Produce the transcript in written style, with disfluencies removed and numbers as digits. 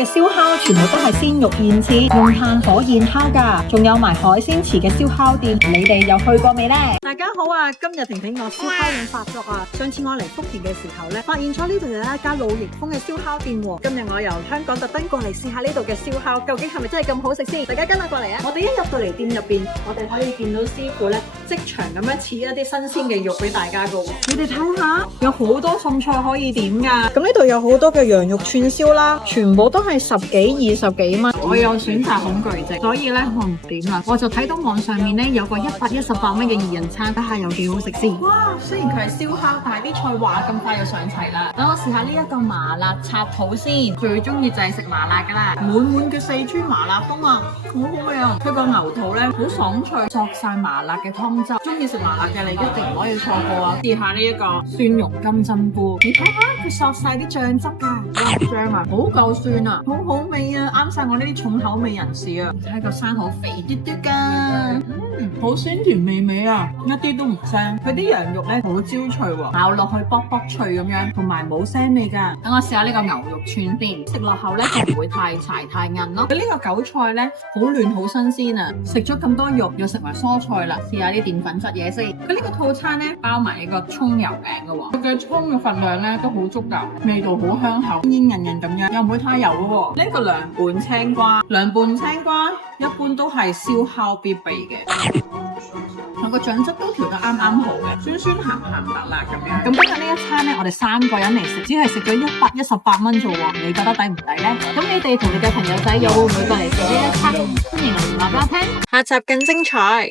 嘅燒烤全部都係鮮肉現切，用炭火現烤㗎，仲有埋海鮮池嘅燒烤店，你哋有去過未呢？大家好啊，今日婷婷我燒烤癮發作啊！上次我嚟福田嘅時候咧，發現咗呢度有一家老翼峰嘅燒烤店喎。今日我由香港特登過嚟試下呢度嘅燒烤，究竟係咪真係咁好食先？大家跟我過嚟啊！我哋一入到嚟店入邊，我哋可以見到師傅咧即場咁樣切一啲新鮮嘅肉俾大家噶喎。你哋睇下，有好多餸菜可以點噶。咁呢度有好多嘅羊肉串燒啦，全部都係10幾、20幾蚊。我有選擇恐懼症，所以咧我唔點啦。我就睇到網上面咧有個118蚊嘅2人餐，睇下有幾好食先。哇！雖然佢係燒烤，但係啲菜話咁快就上齊啦。等我試下呢一個麻辣插肚先，最中意就係食麻辣噶啦，滿滿嘅四川麻辣風啊，好好味啊！佢個牛肚咧好爽脆，索晒麻辣嘅湯汁，中意食麻辣嘅你一定唔可以錯過啊！試下呢一個蒜蓉金針菇，你睇下佢索晒啲醬汁噶，哇醬啊，好夠酸啊，好好味啊，啱晒我呢啲重口味人士啊！睇個生蠔肥嘟嘟噶，好鮮甜美味啊，一啲都唔腥。佢啲羊肉咧好焦脆喎，咬落去卜卜脆咁樣，同埋冇腥味噶。等我試下呢個牛肉串先，食落口咧就唔會太柴太韌咯。佢呢個韭菜咧好嫩好新鮮啊！食咗咁多肉，又食埋蔬菜啦，試下啲澱粉質嘢先。佢呢個套餐咧包埋呢個葱油餅嘅喎，佢嘅葱嘅份量咧都好足夠，味道好香口，煙煙韌韌咁樣，又唔會太油嘅喎。呢個涼拌青瓜，涼拌青瓜一般都係燒烤必備嘅。個醬汁都調得啱啱好嘅，酸酸鹹鹹辣辣咁樣。咁今日呢一餐咧，我哋3個人嚟食，只係食咗118蚊啫喎，你覺得抵唔抵咧？咁你哋同你嘅朋友仔又會唔會過嚟食呢一餐？歡迎留言話俾我聽，下集更精彩。